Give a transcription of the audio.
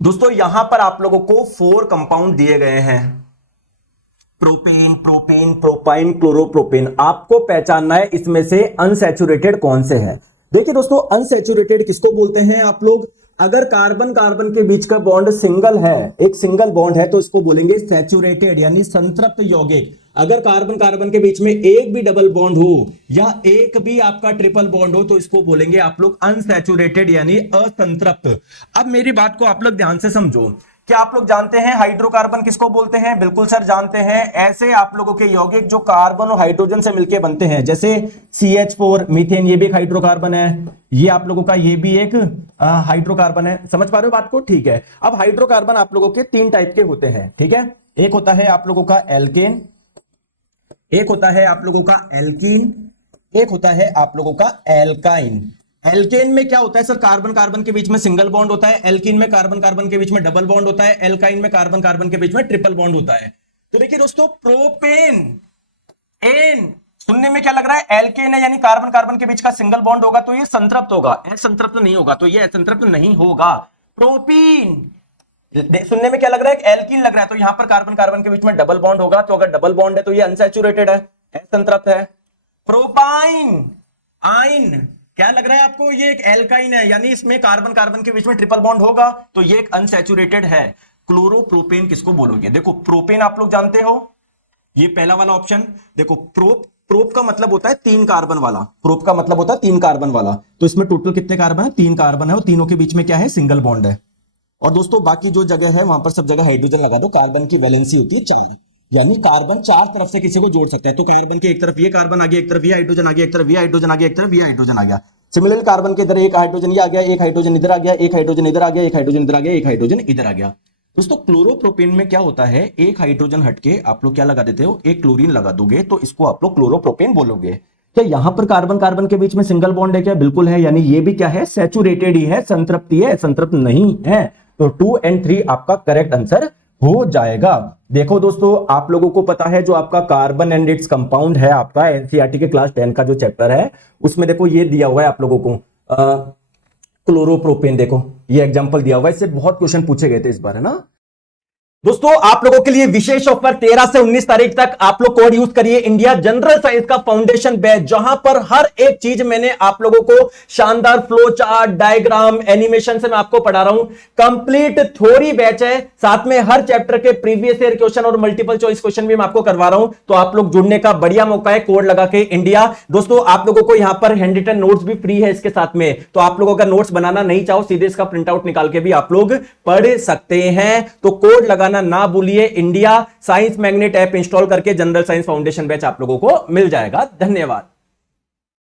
दोस्तों यहां पर आप लोगों को 4 कंपाउंड दिए गए हैं, प्रोपेन, प्रोपेन, प्रोपाइन, क्लोरोप्रोपेन। आपको पहचानना है इसमें से अनसैचुरेटेड कौन से हैं। देखिए दोस्तों, अनसैचुरेटेड किसको बोलते हैं आप लोग? अगर कार्बन कार्बन के बीच का बॉन्ड सिंगल है, एक सिंगल बॉन्ड है, तो इसको बोलेंगे सैचुरेटेड यानी संतृप्त यौगिक। अगर कार्बन कार्बन के बीच में एक भी डबल बॉन्ड हो या एक भी आपका ट्रिपल बॉन्ड हो तो इसको बोलेंगे आप लोग अनसैचुरेटेड यानी असंतृप्त। अब मेरी बात को आप लोग ध्यान से समझो। क्या आप लोग जानते हैं हाइड्रोकार्बन किसको बोलते हैं? बिल्कुल सर जानते हैं। ऐसे आप लोगों के यौगिक जो कार्बन और हाइड्रोजन से मिलकर बनते हैं, जैसे CH4 मीथेन, ये भी एक हाइड्रोकार्बन है। ये आप लोगों का ये भी एक हाइड्रोकार्बन है। समझ पा रहे हो बात को? ठीक है। अब हाइड्रोकार्बन आप लोगों के 3 टाइप के होते हैं, ठीक है। एक होता है आप लोगों का एल्केन, एक होता है आप लोगों का एल्कीन, एक होता है आप लोगों का एल्काइन। एल्केन में क्या होता है सर? कार्बन कार्बन के बीच में सिंगल बॉन्ड होता है। एल्कीन में कार्बन कार्बन के बीच में डबल बॉन्ड होता है। एल्काइन में कार्बन कार्बन के बीच में ट्रिपल बॉन्ड होता है। तो देखिए दोस्तों, प्रोपेन एन सुनने में क्या लग रहा है? एल्केन है यानी कार्बन कार्बन के बीच का सिंगल बॉन्ड होगा तो ये संतृप्त होगा, असंतृप्त नहीं होगा, तो ये असंतृप्त नहीं होगा। प्रोपीन सुनने में क्या लग रहा है? एल्कीन लग रहा है, तो यहां पर कार्बन कार्बन के बीच में डबल बॉन्ड होगा, तो अगर डबल बॉन्ड है तो ये अनसैचुरेटेड है, असंतृप्त है। प्रोपाइन आइन क्या लग रहा है आपको? ये एक एल्काइन है यानी इसमें कार्बन कार्बन के बीच में ट्रिपल बॉन्ड होगा, तो ये एक अनसैचुरेटेड है। क्लोरोप्रोपेन किसको बोलोगे? देखो प्रोपेन आप लोग जानते हो, ये पहला वाला ऑप्शन। देखो प्रोप का मतलब होता है 3 कार्बन वाला। प्रोप का मतलब होता है 3 कार्बन वाला। तो इसमें टोटल कितने कार्बन है? 3 कार्बन है, और तीनों के बीच में क्या है? सिंगल बॉन्ड है। और दोस्तों बाकी जो जगह है वहां पर सब जगह हाइड्रोजन लगा दो। कार्बन की वैलेंसी होती है 4, यानी कार्बन 4 तरफ से किसी को जोड़ सकता है। तो कार्बन के एक तरफ ये कार्बन आ गया, एक तरफ ये हाइड्रोजन आ गया, एक तरफ ये हाइड्रोजन आ गया, एक तरफ ये हाइड्रोजन आ गया। सिमिलरली कार्बन के इधर एक हाइड्रोजन ये आ गया, एक हाइड्रोजन इधर आ गया, एक हाइड्रोजन इधर आ गया, एक हाइड्रोजन इधर आ गया, एक हाइड्रोजन इधर आ गया। दोस्तों क्लोरोप्रोपेन में क्या होता है? एक हाइड्रोजन हटके आप लोग क्या लगा देते हो? एक क्लोरीन लगा दोगे, तो इसको आप लोग क्लोरोप्रोपेन बोलोगे। क्या यहां पर कार्बन कार्बन के बीच में सिंगल बॉन्ड है क्या? बिल्कुल है, यानी ये भी क्या है? सैचुरेटेड ही है, संतृप्ति है, संतृप्त नहीं है। तो 2 और 3 आपका करेक्ट आंसर हो जाएगा। देखो दोस्तों, आप लोगों को पता है जो आपका कार्बन एंड इट्स कंपाउंड है, आपका एनसीईआरटी के क्लास 10 का जो चैप्टर है, उसमें देखो ये दिया हुआ है आप लोगों को क्लोरोप्रोपेन। देखो ये एग्जांपल दिया हुआ है, इससे बहुत क्वेश्चन पूछे गए थे इस बार, है ना। दोस्तों आप लोगों के लिए विशेष ऑफर 13 से 19 तारीख तक आप लोग कोड यूज करिए इंडिया जनरल साइंस का फाउंडेशन बैच, जहां पर हर एक चीज मैंने आप लोगों को शानदार फ्लो चार्ट, डायग्राम, एनिमेशन से मैं आपको पढ़ा रहा हूं। कंप्लीट थ्योरी बैच है, साथ में हर चैप्टर के प्रीवियस ईयर क्वेश्चन और मल्टीपल चॉइस क्वेश्चन भी मैं आपको करवा रहा हूं। तो आप लोग जुड़ने का बढ़िया मौका है, कोड लगा के इंडिया। दोस्तों आप लोगों को यहां पर हैंड रिटन नोट्स भी फ्री है इसके साथ में, तो आप लोगों का नोट्स बनाना नहीं चाहो, सीधे इसका प्रिंट आउट निकाल के भी आप लोग पढ़ सकते हैं। तो कोड लगाना ना भूलिए, India science magnet app install करके जनरल साइंस फाउंडेशन बैच आप लोगों को मिल जाएगा। धन्यवाद।